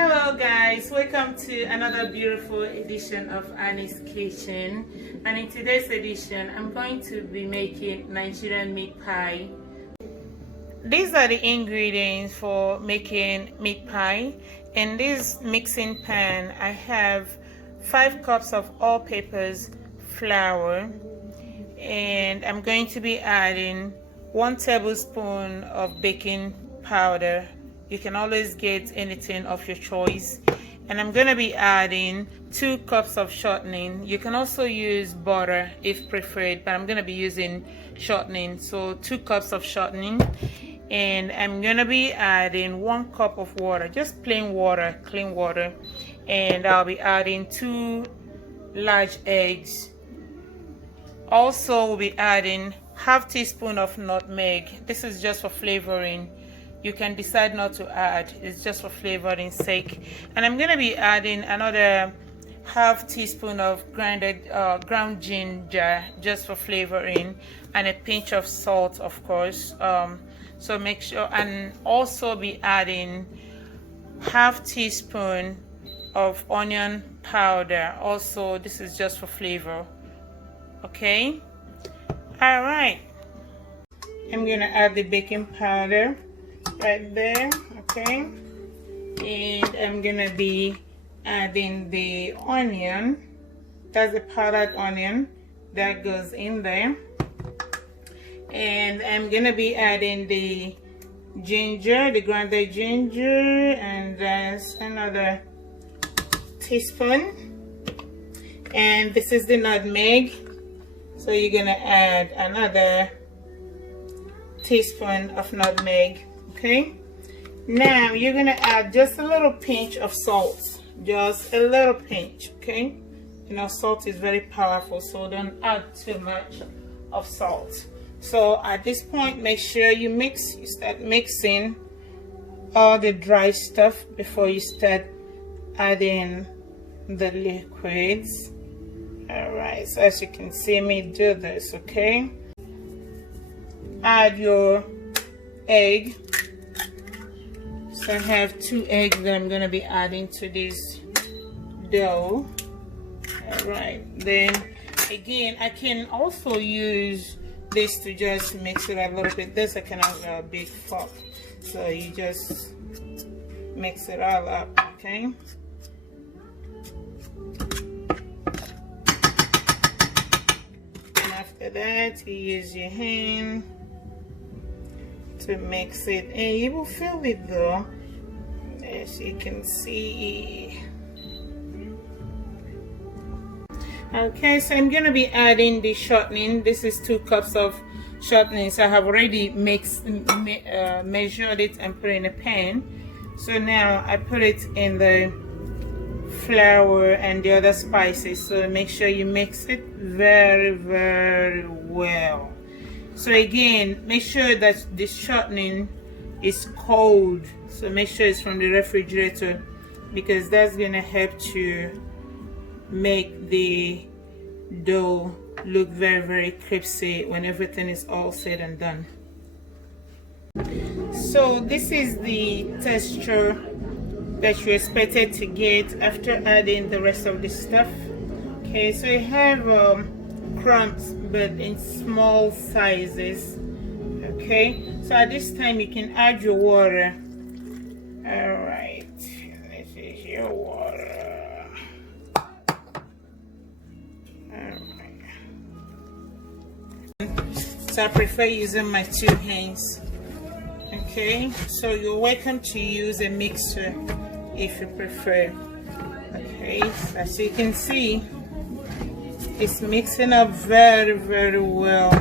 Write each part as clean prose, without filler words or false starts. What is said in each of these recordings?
Hello guys, welcome to another beautiful edition of Annie's Kitchen, and in today's edition I'm going to be making Nigerian meat pie. These are the ingredients for making meat pie. In this mixing pan I have 5 cups of all-purpose flour, and I'm going to be adding 1 tablespoon of baking powder. You can always get anything of your choice. And I'm going to be adding 2 cups of shortening. You can also use butter if preferred, but I'm going to be using shortening. So 2 cups of shortening. And I'm going to be adding 1 cup of water, just plain water, clean water. And I'll be adding 2 large eggs. Also, we'll be adding ½ teaspoon of nutmeg. This is just for flavoring. You can decide not to add, it's just for flavoring sake. And I'm going to be adding another ½ teaspoon of ground ginger, just for flavoring, and a pinch of salt, of course. So make sure, and also be adding ½ teaspoon of onion powder. Also, this is just for flavor. Okay, all right, I'm gonna add the baking powder right there. Okay, and I'm gonna be adding the onion. That's the powdered onion that goes in there. And I'm gonna be adding the ginger, the grounded ginger, and that's another teaspoon. And this is the nutmeg, so you're gonna add another teaspoon of nutmeg. Okay, now you're gonna add just a little pinch of salt, just a little pinch. Okay, you know salt is very powerful, so don't add too much of salt. So at this point, make sure you start mixing all the dry stuff before you start adding the liquids. All right, so as you can see me do this. Okay, add your egg. So I have 2 eggs that I'm going to be adding to this dough. All right, then again I can also use this to just mix it a little bit. There's a kind of a big fork, so you just mix it all up. Okay, and after that you use your hand to mix it, and you will feel it though, as you can see. Okay, so I'm gonna be adding the shortening. This is 2 cups of shortening, so I have already measured it and put it in a pan. So now I put it in the flour and the other spices, so make sure you mix it very, very well. So again, make sure that the shortening is cold, so make sure it's from the refrigerator, because that's gonna help to make the dough look very, very crispy when everything is all said and done. So this is the texture that you expected to get after adding the rest of the stuff. Okay, so you have crumbs, but in small sizes. Okay, so at this time you can add your water. All right, this is your water. So I prefer using my 2 hands. Okay, so you're welcome to use a mixer if you prefer. Okay, so as you can see, it's mixing up very, very well.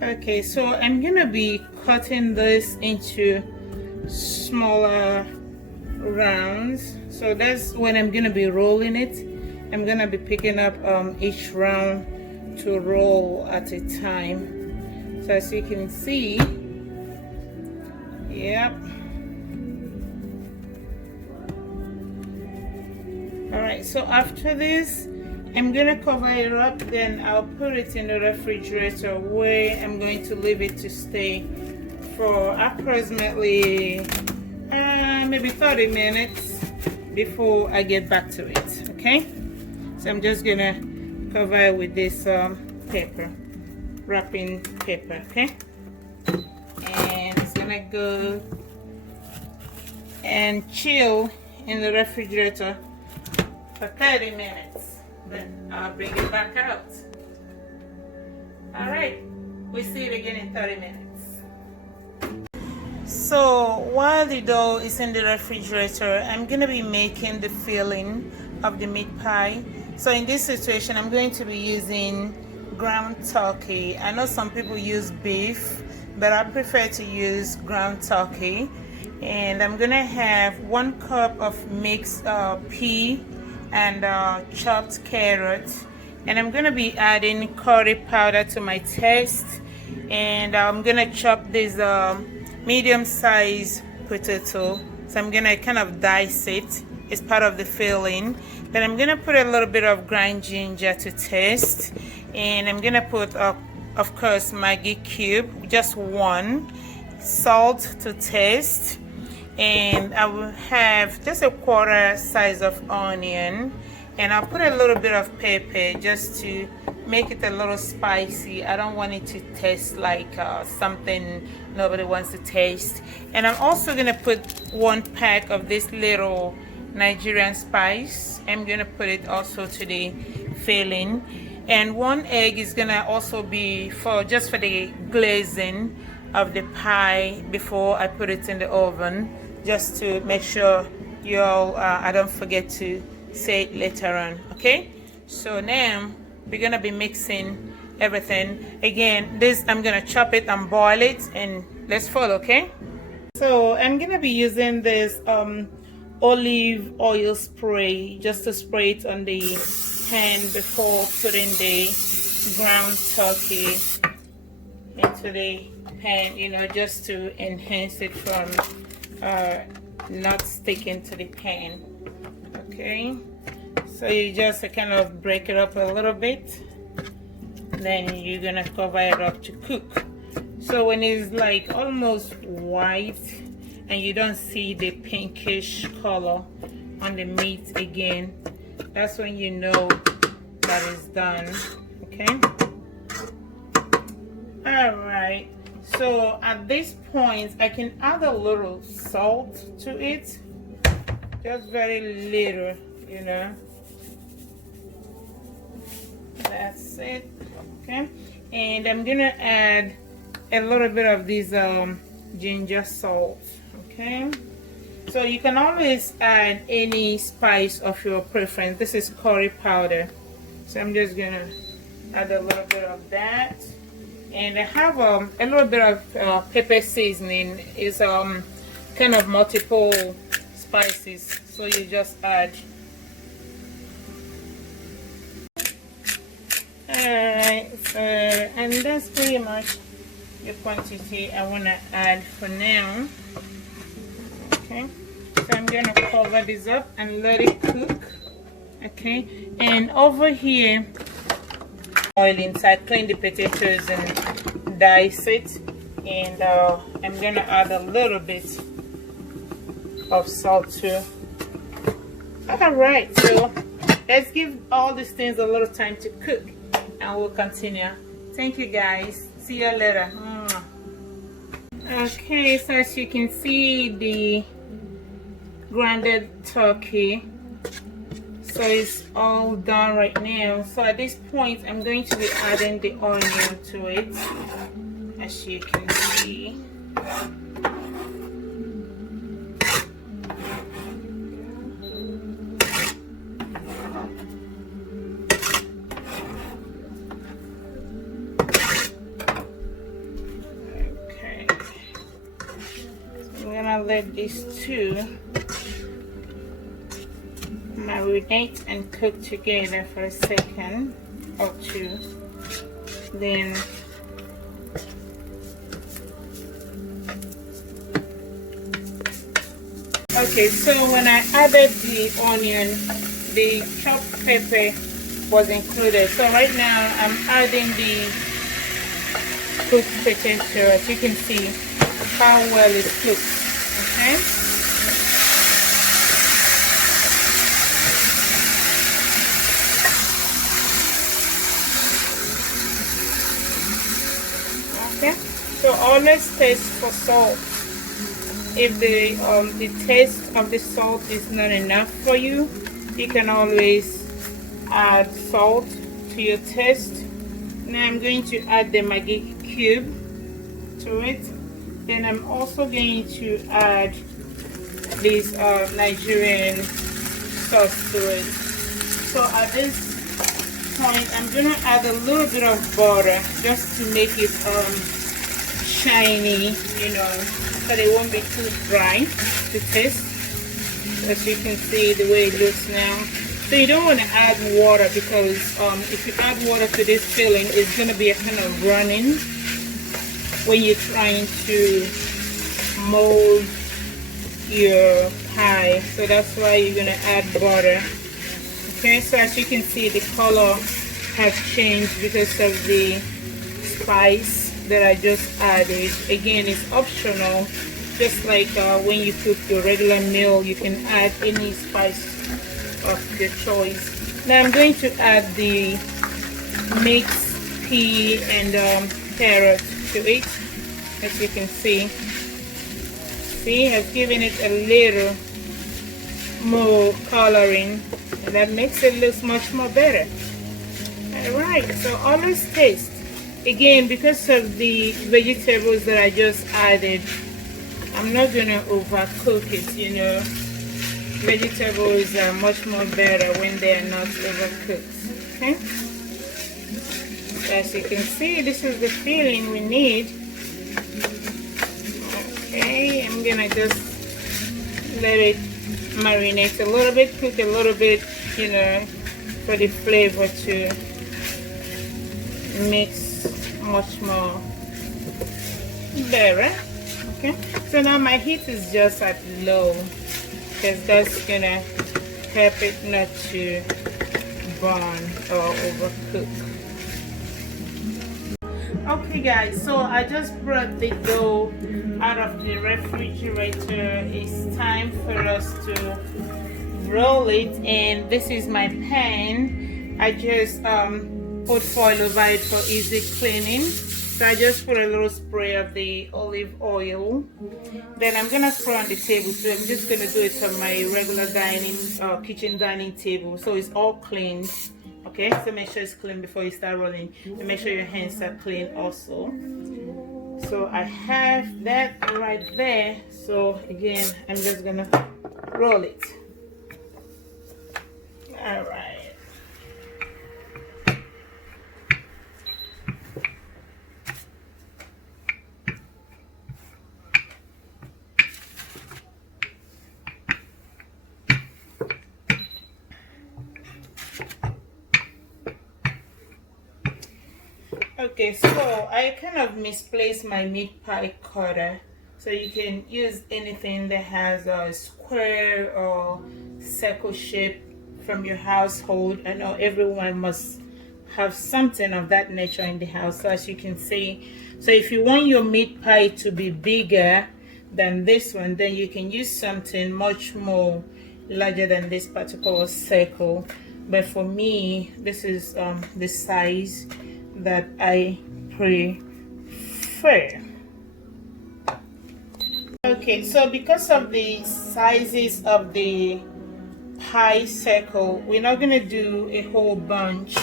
Okay, so I'm gonna be cutting this into smaller rounds. So that's when I'm gonna be rolling it. I'm gonna be picking up each round to roll at a time. So as you can see, yep. All right, so after this, I'm gonna cover it up, then I'll put it in the refrigerator where I'm going to leave it to stay for approximately maybe 30 minutes before I get back to it. Okay, so I'm just gonna cover it with this paper, wrapping paper. Okay, and it's gonna go and chill in the refrigerator for 30 minutes. Then I'll bring it back out. All right, we'll see it again in 30 minutes. So while the dough is in the refrigerator, I'm gonna be making the filling of the meat pie. So in this situation, I'm going to be using ground turkey. I know some people use beef, but I prefer to use ground turkey. And I'm gonna have 1 cup of mixed pea and chopped carrot, and I'm gonna be adding curry powder to my taste, and I'm gonna chop this medium-sized potato. So I'm gonna kind of dice it. It's part of the filling. Then I'm gonna put a little bit of ground ginger to taste, and I'm gonna put of course Maggie cube, just 1, salt to taste, and I will have just a 1/4 size of onion, and I'll put a little bit of pepper just to make it a little spicy. I don't want it to taste like something nobody wants to taste. And I'm also gonna put 1 pack of this little Nigerian spice. I'm gonna put it also to the filling, and 1 egg is gonna also be just for the glazing of the pie before I put it in the oven, just to make sure I don't forget to say it later on. Okay, so now we're gonna be mixing everything again. This I'm gonna chop it and boil it, and let's follow. Okay, so I'm gonna be using this olive oil spray just to spray it on the pan before putting the ground turkey into the pan, you know, just to enhance it from not sticking to the pan. Okay, so you just kind of break it up a little bit, then you're gonna cover it up to cook. So when it's like almost white and you don't see the pinkish color on the meat again, that's when you know that it's done. Okay, all right, so at this point I can add a little salt to it, just very little, you know. That's it. Okay, and I'm gonna add a little bit of this ginger salt. Okay, so you can always add any spice of your preference. This is curry powder, so I'm just gonna add a little bit of that, and I have a little bit of pepper seasoning. Is kind of multiple spices, so you just add. Alright, so and that's pretty much the quantity I want to add for now. Okay, so I'm gonna cover this up and let it cook. Okay, and over here, oil inside, clean the potatoes and dice it, and I'm gonna add a little bit of salt too. Alright, so let's give all these things a little time to cook, and we'll continue. Thank you guys, see you later. Okay, so as you can see, the grounded turkey, so it's all done right now. So at this point I'm going to be adding the onion to it, as you can see. Let these two marinate and cook together for a second or two. Then okay, so when I added the onion, the chopped pepper was included. So right now I'm adding the cooked potato. As you can see how well it's cooked. Okay, always taste for salt. If the taste of the salt is not enough for you, you can always add salt to your taste. Now I'm going to add the Maggie cube to it. Then I'm also going to add this Nigerian sauce to it. So at this point, I'm gonna add a little bit of butter just to make it shiny, you know, so it won't be too dry to taste. As you can see the way it looks now. So you don't want to add water, because if you add water to this filling, it's going to be a kind of running when you're trying to mold your pie. So that's why you're going to add butter. Okay, so as you can see, the color has changed because of the spice that I just added. Again, it's optional. Just like when you cook your regular meal, you can add any spice of your choice. Now I'm going to add the mixed pea and carrot to it. As you can see, I've given it a little more coloring, and that makes it look much more better. Alright, so always taste. Again, because of the vegetables that I just added, I'm not gonna overcook it, you know. Vegetables are much more better when they are not overcooked. Okay? As you can see, this is the filling we need. Okay, I'm gonna just let it marinate a little bit, cook a little bit, you know, for the flavor to mix much more better. Okay, so now my heat is just at low, because that's gonna help it not to burn or overcook. Okay guys, so I just brought the dough out of the refrigerator. It's time for us to roll it, and this is my pan. I just put foil over it for easy cleaning. So I just put a little spray of the olive oil. Then I'm gonna spray on the table. So I'm just gonna do it on my regular dining kitchen dining table, so it's all clean. Okay, so make sure it's clean before you start rolling, and make sure your hands are clean also. So I have that right there. So again, I'm just gonna roll it. All right. Okay, so I kind of misplaced my meat pie cutter, so you can use anything that has a square or circle shape from your household. I know everyone must have something of that nature in the house. So as you can see, so if you want your meat pie to be bigger than this one, then you can use something much more larger than this particular circle. But for me, this is the size that I prefer. Okay, so because of the sizes of the pie circle, we're not gonna do a whole bunch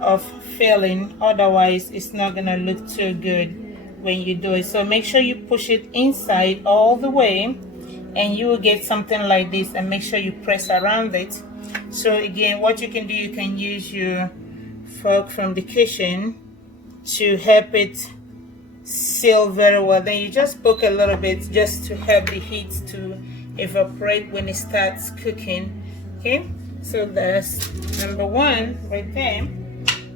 of filling, otherwise it's not gonna look too good when you do it. So make sure you push it inside all the way, and you will get something like this, and make sure you press around it. So again, what you can do, you can use your fork from the kitchen to help it seal very well. Then you just poke a little bit just to help the heat to evaporate when it starts cooking. Okay, so that's number one right there.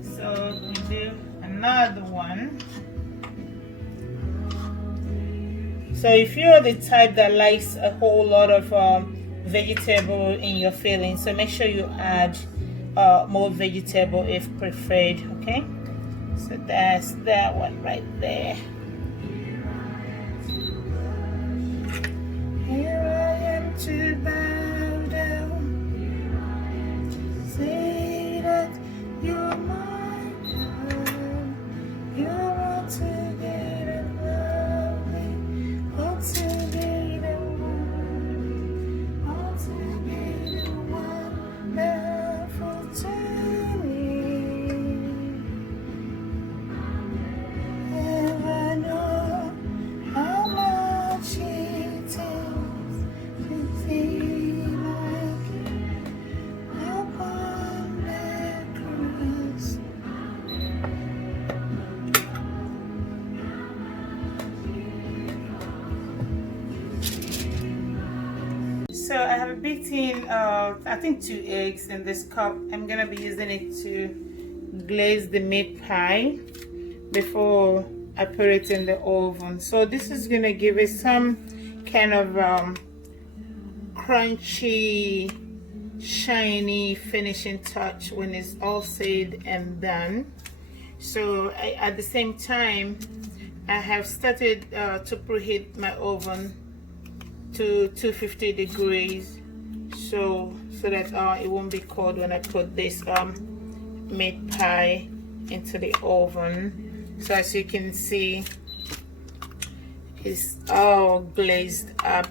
So we do another one. So if you're the type that likes a whole lot of vegetable in your filling, so make sure you add more vegetable if preferred. Okay, so that's that one right there. Here I am to bow down, say that you're my God, you're all together. So I have beaten I think 2 eggs in this cup. I'm gonna be using it to glaze the meat pie before I put it in the oven. So this is gonna give it some kind of crunchy, shiny finishing touch when it's all said and done. So at the same time, I have started to preheat my oven to 250 degrees so that it won't be cold when I put this meat pie into the oven. So as you can see, it's all glazed up,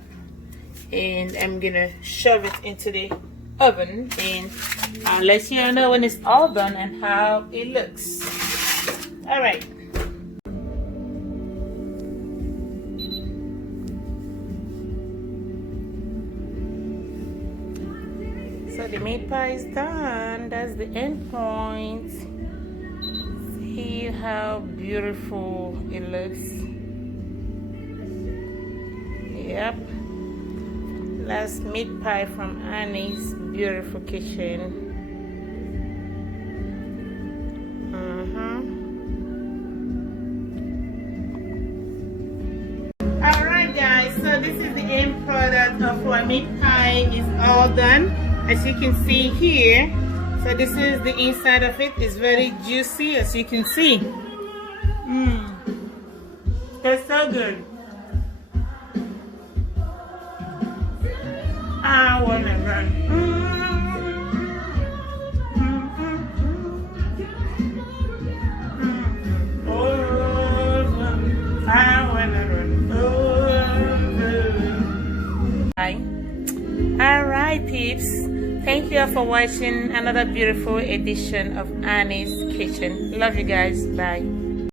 and I'm gonna shove it into the oven, and I'll let you know when it's all done and how it looks. All right. So the meat pie is done. That's the end point. See how beautiful it looks. Yep. That's meat pie from Annie's beautiful kitchen. Alright guys, so this is the end product of our meat pie. Is all done. As you can see here, so this is the inside of it. It's very juicy, as you can see. It's so good. I wanna run. I wanna run. Hi. Alright peeps, thank you all for watching another beautiful edition of Annie's Kitchen. Love you guys. Bye.